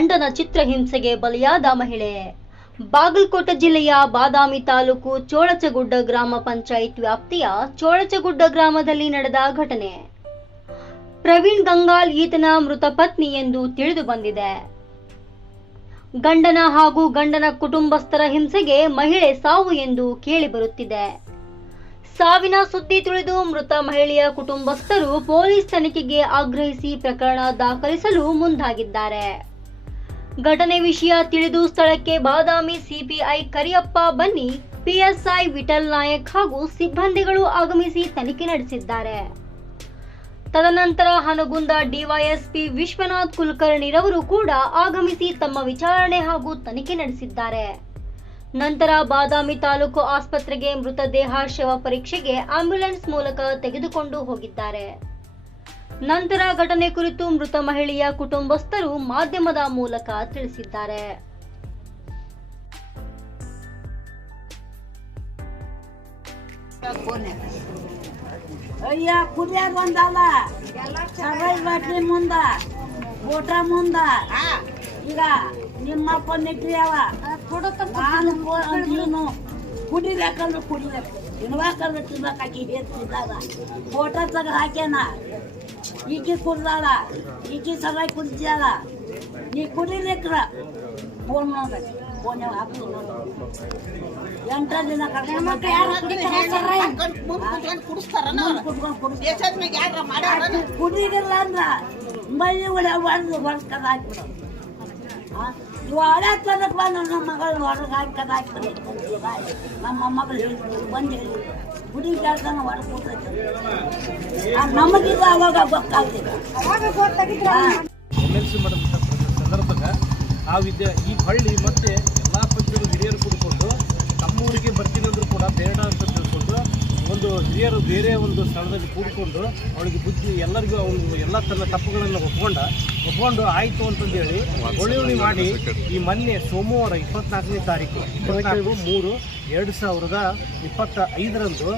ಗಂಡನ ಚಿತ್ರಹಿಂಸೆಗೆ ಬಲಿಯಾದ ಮಹಿಳೆ. ಬಾಗಲಕೋಟೆ ಜಿಲ್ಲೆಯ ಬಾದಾಮಿ ತಾಲೂಕು ಚೋಳಚಗುಡ್ಡ ಗ್ರಾಮ ಪಂಚಾಯತ್ ವ್ಯಾಪ್ತಿಯ ಚೋಳಚಗುಡ್ಡ ಗ್ರಾಮದಲ್ಲಿ ನಡೆದ ಘಟನೆ. ಪ್ರವೀಣ್ ಗಂಗಾಲ್ ಈತನ ಮೃತ ಪತ್ನಿ ಎಂದು ತಿಳಿದು ಬಂದಿದೆ. ಗಂಡನ ಹಾಗೂ ಗಂಡನ ಕುಟುಂಬಸ್ಥರ ಹಿಂಸೆಗೆ ಮಹಿಳೆ ಸಾವು ಎಂದು ಕೇಳಿಬರುತ್ತಿದೆ. ಸಾವಿನ ಸುದ್ದಿ ತಿಳಿದು ಮೃತ ಮಹಿಳೆಯ ಕುಟುಂಬಸ್ಥರು ಪೊಲೀಸ್ ತನಿಖೆಗೆ ಆಗ್ರಹಿಸಿ ಪ್ರಕರಣ ದಾಖಲಿಸಲು ಮುಂದಾಗಿದ್ದಾರೆ. ಘಟನೆ ವಿಷಯ ತಿಳಿದು ಸ್ಥಳಕ್ಕೆ ಬಾದಾಮಿ ಸಿಪಿಐ ಕರಿಯಪ್ಪ ಬನ್ನಿ, ಪಿಎಸ್ಐ ವಿಠಲ್ ನಾಯಕ್ ಹಾಗೂ ಸಿಬ್ಬಂದಿಗಳು ಆಗಮಿಸಿ ತನಿಖೆ ನಡೆಸಿದ್ದಾರೆ. ತದನಂತರ ಹನಗುಂದ ಡಿವೈಎಸ್ಪಿ ವಿಶ್ವನಾಥ್ ಕುಲಕರ್ಣಿರವರು ಕೂಡ ಆಗಮಿಸಿ ತಮ್ಮ ವಿಚಾರಣೆ ಹಾಗೂ ತನಿಖೆ ನಡೆಸಿದ್ದಾರೆ. ನಂತರ ಬಾದಾಮಿ ತಾಲೂಕು ಆಸ್ಪತ್ರೆಗೆ ಮೃತದೇಹ ಶವ ಪರೀಕ್ಷೆಗೆ ಆಂಬ್ಯುಲೆನ್ಸ್ ಮೂಲಕ ತೆಗೆದುಕೊಂಡು ಹೋಗಿದ್ದಾರೆ. ನಂತರ ಘಟನೆ ಕುರಿತು ಮೃತ ಮಹಿಳೆಯ ಕುಟುಂಬಸ್ಥರು ಮಾಧ್ಯಮದ ಮೂಲಕ ತಿಳಿಸಿದ್ದಾರೆ. ಅಯ್ಯ ಕುಡಿಯಾಗ ಒಂದಲ್ಲ ಸರೈ ಬಾಟ್ಲಿ ಮುಂದ ಊಟ ಮುಂದ ಈಗ ನಿಮ್ಮಪ್ಪ ನೆಟ್ಟಿಯವ ನಾನು ನೀನು ಕುಡಿಬೇಕಂದ್ರೆ ಕುಡಿಬೇಕು, ತಿನ್ಬೇಕಂದ್ರೆ ತಿನ್ಬೇಕಾಕಿ ಹೇಳ್ತಿದ್ದಾಗ ಫೋಟೋ ತೆಗೆದು ಹಾಕ್ಯಾನ. ಈಕಿ ಕುಡ್ದಾಳ, ಈಕಿ ಸರೈ ಕುಡಿಸ್ಯಾಳ. ನೀ ಕುಡಿಲಿಕ್ರ ಫೋನ್ ಮಾಡ್ಬೇಕು, ಫೋನ್ ಹಾಕ್ತೀನಿ. 8 ದಿನ ಕುಡಿದಿಲ್ಲ ಅಂದ್ರ ಮೈ ಹೊಡ್ಕದ ಹಾಕ್ಬಿಡ. ಇವು ಹಳೆ ತನಕ ಬಂದು ನಮ್ಮ ಮಗಳು ಹೊರಗೆ ಹಾಕದ ಹಾಕ್ತಾರೆ. ನಮ್ಮ ಮೊಮ್ಮಗಳು ಹೇಳಿದ್ರು, ಬಂದು ಹೇಳಿದ್ರು ಗುಡಿ ಕೆಲಸನ ಹೊರಗೆ ನಮಗಿಲ್ಲ. ಅವಾಗ ಗೊತ್ತಾಗ್ತಿದೆ. ಸಂದರ್ಭದಾಗ ಈ ಹಳ್ಳಿ ಮತ್ತೆ ಎಲ್ಲ ಪಂಚಾಯತ್ ಹಿರಿಯರು ಕೂಡಿಕೊಂಡು ತಮ್ಮೂರಿಗೆ ಬರ್ತೀನಿ ಅಂದ್ರೂ ಕೂಡ ಬೇಡ ಅಂತ ತಿಳ್ಕೊಂಡು ಒಂದು ಹಿರಿಯರು ಬೇರೆ ಒಂದು ಸ್ಥಳದಲ್ಲಿ ಕೂಡಿಕೊಂಡು ಅವಳಿಗೆ ಬುದ್ಧಿ ಎಲ್ಲರಿಗೂ ಅವನು ಎಲ್ಲ ತನ್ನ ತಪ್ಪುಗಳನ್ನು ಒಪ್ಕೊಂಡು ಆಯಿತು ಅಂತಂದೇಳಿ ಒಳ್ಳೆಯವಳಿ ಮಾಡಿ ಈ ಮೊನ್ನೆ ಸೋಮವಾರ 24ನೇ ತಾರೀಕು 24/3/2025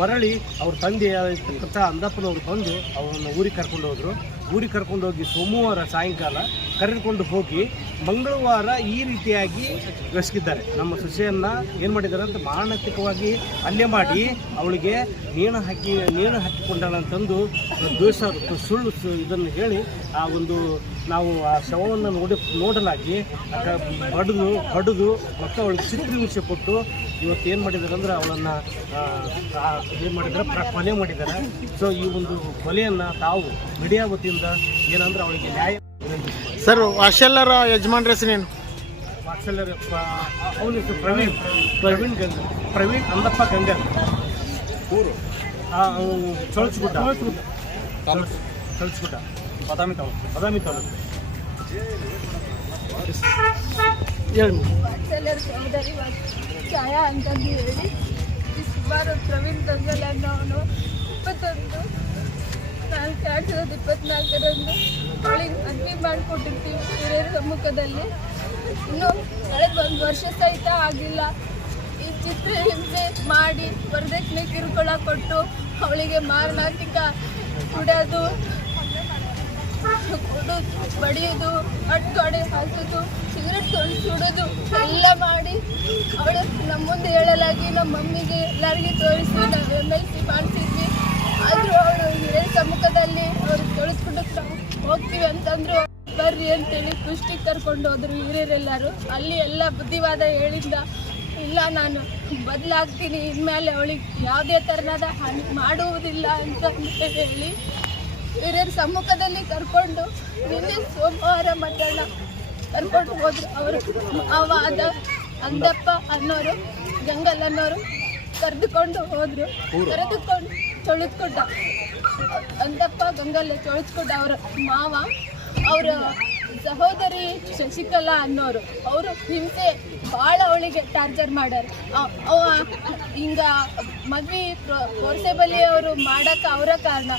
ಮರಳಿ ಅವ್ರ ತಂದೆಯಾಗಿರ್ತಕ್ಕಂಥ ಅಂದಪ್ಪನವ್ರು ಬಂದು ಅವರನ್ನು ಊರಿಗೆ ಕರ್ಕೊಂಡು ಹೋದರು. ಊರಿಗೆ ಕರ್ಕೊಂಡೋಗಿ ಸೋಮವಾರ ಸಾಯಂಕಾಲ ಕರೆದುಕೊಂಡು ಹೋಗಿ ಮಂಗಳವಾರ ಈ ರೀತಿಯಾಗಿ ಬೆಳೆಸಿದ್ದಾರೆ. ನಮ್ಮ ಸೊಸೆಯನ್ನು ಏನು ಮಾಡಿದ್ದಾರೆ ಅಂತ ಮಾನಸಿಕವಾಗಿ ಹಲ್ಲೆ ಮಾಡಿ ಅವಳಿಗೆ ನೇಣು ಹಾಕಿಕೊಂಡಳಂತಂದು ದ್ವೇಷ ಸುಳ್ಳು ಇದನ್ನು ಹೇಳಿ ಆ ಒಂದು ನಾವು ಆ ಶವವನ್ನು ನೋಡಲಾಗಿ ಬಡಿದು ಮತ್ತು ಅವಳಿಗೆ ಚಿತ್ರಹಿಂಸೆ ಕೊಟ್ಟು ಇವತ್ತು ಏನು ಮಾಡಿದ್ದಾರೆ ಅಂದರೆ ಅವಳನ್ನು ಏನು ಮಾಡಿದ್ದಾರೆ ಕೊಲೆ ಮಾಡಿದ್ದಾರೆ. ಸೊ ಈ ಒಂದು ಕೊಲೆಯನ್ನು ತಾವು ಮೀಡಿಯಾ ವತಿಯಿಂದ ಏನಂದ್ರೆ ಅವಳಿಗೆ ನ್ಯಾಯ. ಸರ್ ವಾತ್ಸಲ್ಯರ ಯಜಮಾನ್ರ ಹೆಸರೇನು? ವಾತ್ಸಲ್ಯರ ಅವನ ಹೆಸರು ಪ್ರವೀಣ್ ಅಂದಪ್ಪ ಗಂಗಲ್, ಊರು ಚೊಳಚಗುಡ್ಡ, ಬಾದಾಮಿ ತಾಲೂಕು. ಸಹೋದರಿ ಛಾಯಾ ಅಂತಂದು ಹೇಳಿ ಸುಮಾರು ಪ್ರವೀಣ್ ಗಂಗಲ್ ಅನ್ನೋನು 21/4/2024 ಅವಳಿಗೆ ಮದುವೆ ಮಾಡಿಕೊಟ್ಟಿರ್ತೀವಿ ಹಿರಿಯರ ಸಮ್ಮುಖದಲ್ಲಿ. ಇನ್ನು ಕಳೆದ 1 ವರ್ಷ ಸಹಿತ ಆಗಿಲ್ಲ. ಈ ಚಿತ್ರಹಿಂಸೆ ಮಾಡಿ ವರದಕ್ಷಿಣೆ ಕಿರುಕುಳ ಕೊಟ್ಟು ಅವಳಿಗೆ ಮಾರಣಾಂತಿಕ ಕುಡಿಯೋದು, ಬಡಿಯೋದು, ಅಟ್ಗಾಡೆ ಹಾಕೋದು, ಸಿಗರೆಟ್ ತೊಗೊಂಡು ಸುಡೋದು ಎಲ್ಲ ಮಾಡಿ ಅವಳು ನಮ್ಮ ಮುಂದೆ ಹೇಳಲಾಗಿ ನಮ್ಮ ಮಮ್ಮಿಗೆ ಎಲ್ಲರಿಗೂ ತೋರಿಸಿ ನಾವು MLC ಮಾಡಿಸಿದ್ವಿ. ಆದರೂ ಅವಳು ಹಿರಿಯರ ಸಮ್ಮುಖದಲ್ಲಿ ಅವ್ರು ತೊಳೆಸ್ಕೊಂಡು ಹೋಗ್ತೀವಿ ಅಂತಂದ್ರು. ಬರ್ರಿ ಅಂತೇಳಿ ಕುಷ್ಟಿಗೆ ಕರ್ಕೊಂಡು ಹೋದ್ರು ಹಿರಿಯರೆಲ್ಲರೂ. ಅಲ್ಲಿ ಎಲ್ಲ ಬುದ್ಧಿವಾದ ಹೇಳಿದ್ದ, ಇಲ್ಲ ನಾನು ಬದಲಾಗ್ತೀನಿ, ಇನ್ಮೇಲೆ ಅವಳಿಗೆ ಯಾವುದೇ ಥರನಾದ ಹಾನಿ ಮಾಡುವುದಿಲ್ಲ ಅಂತ ಹೇಳಿ ಹಿರಿಯರ ಸಮ್ಮುಖದಲ್ಲಿ ಕರ್ಕೊಂಡು ನಿನ್ನೆ ಸೋಮವಾರ ಮಧ್ಯಾಹ್ನ ಕರ್ಕೊಂಡು ಹೋದ್ರು. ಅವರು ಮಾವಾದ ಅಂದಪ್ಪ ಅನ್ನೋರು, ಗಂಗಲ್ ಅನ್ನೋರು ಕರೆದುಕೊಂಡು ಹೋದ್ರು. ಕರೆದುಕೊಂಡು ಚೊಳಸ್ಕೊಟ್ಟ ಅಂದಪ್ಪ ಗಂಗಲ್ ಚೊಳಸ್ಕೊಟ್ಟ ಅವರ ಮಾವ, ಅವರ ಸಹೋದರಿ ಶಶಿಕಲಾ ಅನ್ನೋರು. ಅವರು ಹಿಂಸೆ ಭಾಳ ಅವಳಿಗೆ ಟಾರ್ಚರ್ ಮಾಡ್ಯಾರ. ಹಿಂಗ ಮದ್ವೆ ಫೋರ್ಸೇಬಲಿ ಅವರು ಮಾಡೋಕೆ ಅವರ ಕಾರಣ.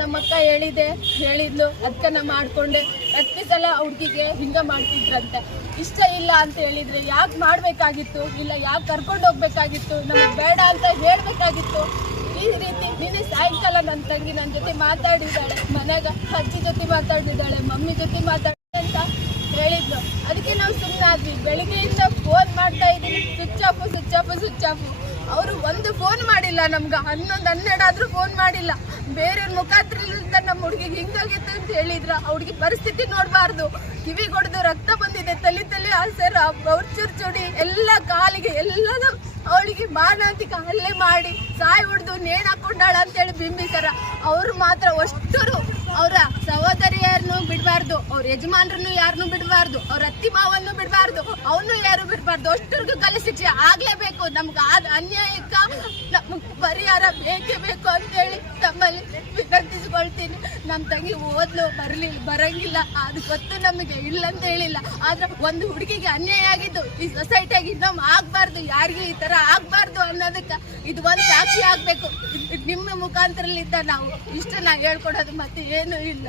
ನಮ್ಮಕ್ಕ ಹೇಳಿದ್ಲು, ಅದಕ್ಕೆ ನಾ ಮಾಡಿಕೊಂಡೆ. ಪ್ರತಿ ಸಲ ಹುಡುಗಿಗೆ ಹಿಂಗೆ ಮಾಡ್ತಿದ್ರಂತೆ. ಇಷ್ಟ ಇಲ್ಲ ಅಂತ ಹೇಳಿದರೆ ಯಾಕೆ ಮಾಡಬೇಕಾಗಿತ್ತು? ಇಲ್ಲ ಯಾಕೆ ಕರ್ಕೊಂಡು ಹೋಗ್ಬೇಕಾಗಿತ್ತು? ನಮಗೆ ಬೇಡ ಅಂತ ಹೇಳಬೇಕಾಗಿತ್ತು. ಈ ರೀತಿ ನಿನ್ನೆ ಸಾಯಂಕಾಲ ನನ್ನ ತಂಗಿ ನನ್ನ ಜೊತೆ ಮಾತಾಡಿದ್ದಾಳೆ, ಮನೆಯಾಗ ಅಜ್ಜಿ ಜೊತೆ ಮಾತಾಡಿದ್ದಾಳೆ, ಮಮ್ಮಿ ಜೊತೆ ಮಾತಾಡಿದೆ ಅಂತ ಹೇಳಿದ್ಲು. ಸುಮ್ಮನಾದ್ವಿ. ಬೆಳಿಗ್ಗೆಯಿಂದ ಫೋನ್ ಮಾಡ್ತಾ ಇದ್ದೀನಿ, ಸ್ವಿಚ್ ಆಫ್. ಅವರು ಒಂದು ಫೋನ್ ಮಾಡಿಲ್ಲ ನಮ್ಗೆ. 11-12 ಆದ್ರೂ ಫೋನ್ ಮಾಡಿಲ್ಲ. ಬೇರೆಯವ್ರ ಮುಖಾಂತರದಿಂದ ನಮ್ಮ ಹುಡುಗಿಗೆ ಹಿಂಗಾಗಿತ್ತು ಅಂತ ಹೇಳಿದ್ರ. ಹುಡುಗಿ ಪರಿಸ್ಥಿತಿ ನೋಡಬಾರ್ದು. ಕಿವಿಗೊಡ್ದು ರಕ್ತ ಬಂದಿದೆ, ತಲೆ ಆಲ್ಸರ್, ಚುಡಿ ಎಲ್ಲ ಕಾಲಿಗೆ ಎಲ್ಲದ. ಅವಳಿಗೆ ಮಾನಸಿಕ ಹಲ್ಲೆ ಮಾಡಿ ಸಾಯಿ ಹೊಡೆದು ನೇಣು ಹಾಕೊಂಡಾಳ ಅಂತೇಳಿ ಬಿಂಬಿತಾರ. ಅವ್ರು ಮಾತ್ರ ಅಷ್ಟರು ಅವರ ಸಹೋದರಿಯರನ್ನು ಬಿಡಬಾರ್ದು, ಅವ್ರ ಯಜಮಾನ್ರನ್ನು ಯಾರನ್ನು ಬಿಡಬಾರ್ದು, ಅವ್ರ ಅತ್ತಿ ಮಾವನ್ನು ಬಿಡಬಾರ್ದು, ಅವನು ಯಾರು ಬಿಡಬಾರ್ದು. ಅಷ್ಟರಿಗೂ ಕಲೆ ಶಿಕ್ಷೆ ಆಗ್ಲೇಬೇಕು. ನಮ್ಗೆ ಆದ ಅನ್ಯಾಯಕ್ಕ ನಮ್ಗೆ ಪರಿಹಾರ ಬೇಕೇ ಬೇಕು ಅಂತೇಳಿ ತಮ್ಮಲ್ಲಿ ವಿನಂತಿಸ್ಕೊಳ್ತೀನಿ. ನಮ್ಮ ತಂಗಿ ಓದ್ಲು ಬರಂಗಿಲ್ಲ, ಅದು ಗೊತ್ತು ನಮಗೆ, ಇಲ್ಲ ಅಂತ ಹೇಳಿಲ್ಲ. ಆದ್ರೆ ಒಂದು ಹುಡುಗಿಗೆ ಅನ್ಯಾಯ ಆಗಿದ್ದು ಈ ಸೊಸೈಟಿಯಾಗಿ ಇನ್ನೊಮ್ಮೆ ಆಗ್ಬಾರ್ದು, ಯಾರಿಗೂ ಈ ತರ ಆಗ್ಬಾರ್ದು ಅನ್ನೋದಕ್ಕೆ ಇದು ಒಂದು ಸಾಕ್ಷಿ ಆಗ್ಬೇಕು. ನಿಮ್ಮ ಮುಖಾಂತರಲಿದ್ದ ನಾವು ಇಷ್ಟ ನಾ ಹೇಳ್ಕೊಡೋದು ಮತ್ತೆ ಏನೂ ಇಲ್ಲ.